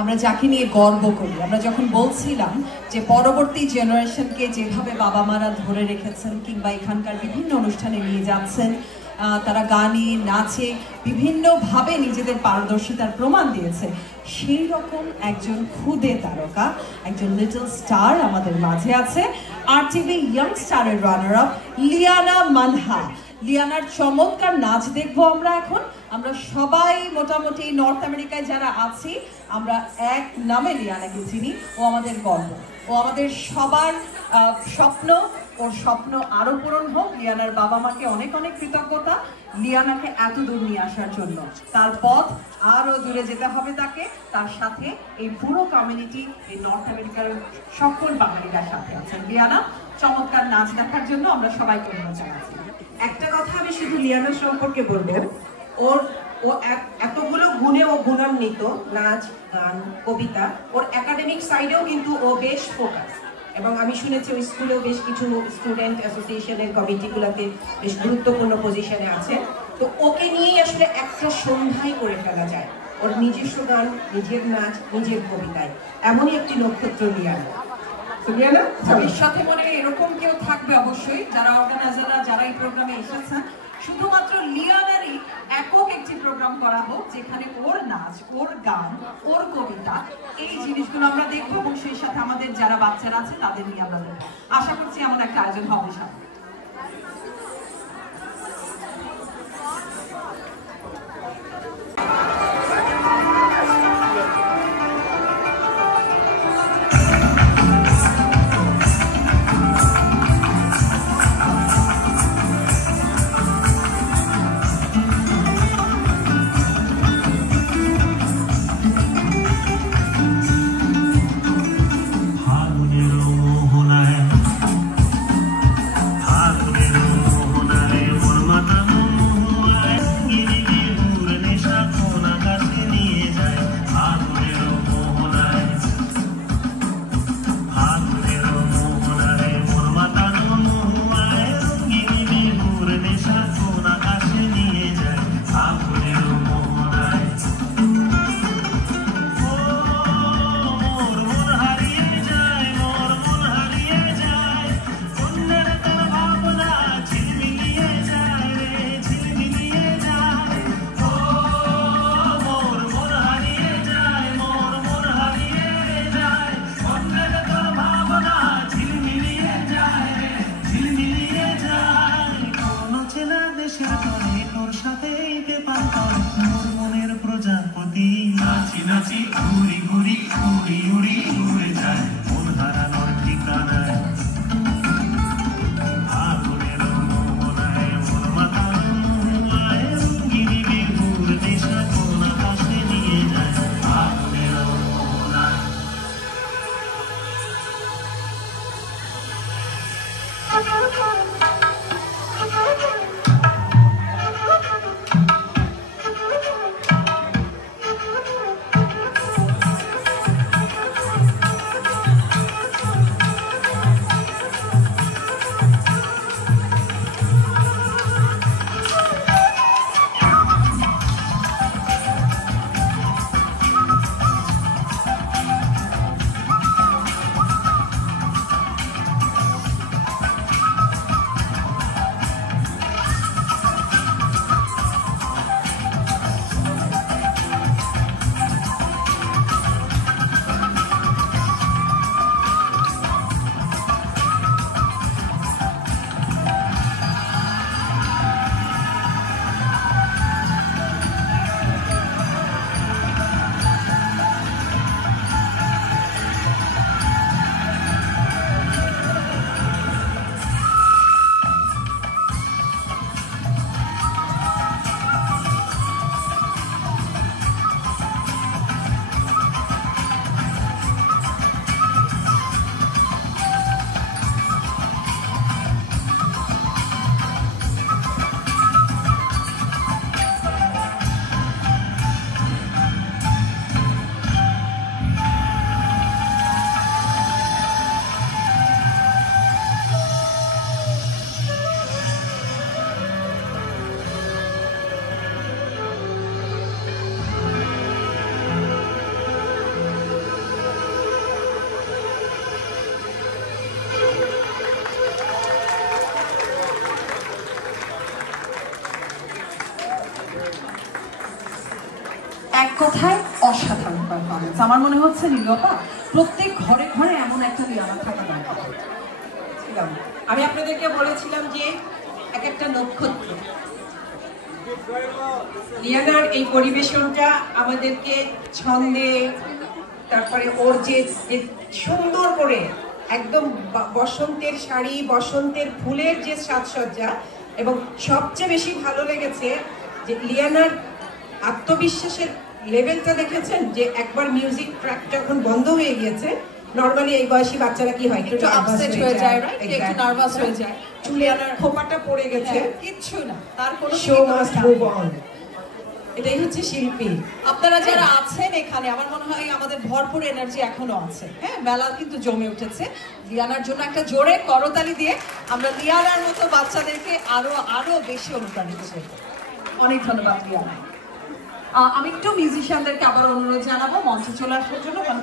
আমরা যাকে নিয়ে গর্ব করি। আমরা যখন বলছিলাম যে পরবর্তী জেনারেশনকে যেভাবে বাবা মারা ধরে রেখেছেন কিংবা এখানকার বিভিন্ন অনুষ্ঠানে নিয়ে যাচ্ছেন, তারা গানে নাচে বিভিন্নভাবে নিজেদের পারদর্শিতার প্রমাণ দিয়েছে, সেই রকম একজন খুদে তারকা, একজন লিটল স্টার আমাদের মাঝে আছে। RTV ইয়াং স্টারের রানার আপ লিয়ানা মানহা। লিয়ানার চমৎকার নাচ দেখবো আমরা এখন। আমরা সবাই মোটামুটি নর্থ আমেরিকায় যারা আছি আমরা এক নামে লিয়ানাকে চিনি। ও আমাদের গর্ব, ও আমাদের সবার স্বপ্ন। ওর স্বপ্ন আরো পূরণ হোক। লিয়ানার বাবা মাকে অনেক অনেক কৃতজ্ঞতা লিয়ানাকে এত দূর নিয়ে আসার জন্য। তার পথ আরো দূরে যেতে হবে তাকে, তার সাথে এই পুরো কমিউনিটি, এই নর্থ আমেরিকার সকল বাঙালিরা সাথে আছেন। লিয়ানা, চমৎকার নাচ দেখার জন্য আমরা সবাইকে অনুরোধ জানাচ্ছি। একটা কথা আমি শুধু লিয়ানার সম্পর্কে বলবো, ও এতগুলো গুণে ও গুণান্বিত, নাচ, গান, কবিতা, ওর একাডেমিক সাইডেও কিন্তু ও বেশ ফোকাস। এবং আমি শুনেছি ওই স্কুলেও বেশ কিছু স্টুডেন্ট অ্যাসোসিয়েশনের কমিটিগুলোতে বেশ গুরুত্বপূর্ণ পজিশনে আছে। তো ওকে নিয়েই আসলে একটা সন্ধ্যায় করে ফেলা যায়, ওর নিজস্ব গান, নিজের নাচ, নিজের কবিতায়। এমনই একটি নক্ষত্র লিয়ানা। ভবিষ্যতে মনে হয় এরকম কেউ থাকবে অবশ্যই, যারা অর্গানাইজাররা, যারা এই প্রোগ্রামে এসেছেন। শুধুমাত্র লিয়ানারই একক একটি প্রোগ্রাম করা হোক যেখানে ওর নাচ, ওর গান, ওর কবিতা, এই জিনিসগুলো আমরা দেখবো এবং সেই সাথে আমাদের যারা বাচ্চারা আছে তাদের নিয়ে আমরা দেখবো। আশা করছি এমন একটা আয়োজন হবে সামনে। নাচি নাচি ঘুরি ঘুরি উড়ি উড়ি উড়ে যায় মন হারানোর ঠিকানায়। আগুনের মোহনায় মন মাতানো মোহনায় রঙিনী বিহুর নেশা কোন আকাশে নিয়ে যায়। আগুনের মোহনায় কথায় অসাধারণ পারফরমেন্স। আমার মনে হচ্ছে নীলপা প্রত্যেক ঘরে ঘরে এমন একটা লিয়ানা থাকা দরকার। ছিলাম। আমি আপনাদেরকে বলেছিলাম যে এক একটা নক্ষত্র, লিয়ানার এই পরিবেশনটা আমাদেরকে ছন্দে, তারপরে ওর যে সুন্দর করে একদম বসন্তের শাড়ি, বসন্তের ফুলের যে সাজসজ্জা, এবং সবচেয়ে বেশি ভালো লেগেছে যে লিয়ানার আত্মবিশ্বাসের লেভেলটা দেখেছেন, যে একবার মিউজিক ট্র্যাক যখন বন্ধ হয়ে গিয়েছে, নরমালি এই বয়সী বাচ্চারা কি হয়, একটু আপসেট হয়ে যায়, রাইট, একটু নার্ভাস হয়ে যায়, চুলে খোপাটা পড়ে গেছে, কিচ্ছু না, তার কোনো শো মাস্ট মুভ অন। এটাই হচ্ছে শিল্পী। আপনারা যারা আছেন এখানে, আমার মনে হয় আমাদের ভরপুর এনার্জি এখনো আছে। হ্যাঁ, মেলা কিন্তু জমে উঠেছে। লিয়ানার জন্য একটা জোরে করতালি দিয়ে আমরা লিয়ানার মতো বাচ্চাদেরকে আরো আরো বেশি অনুপ্রাণিত করব। অনেক ধন্যবাদ লিয়ানা। আমি একটু মিউজিশিয়ানদেরকে আবার অনুরোধ জানাবো মঞ্চে চলে আসার জন্য, কারণ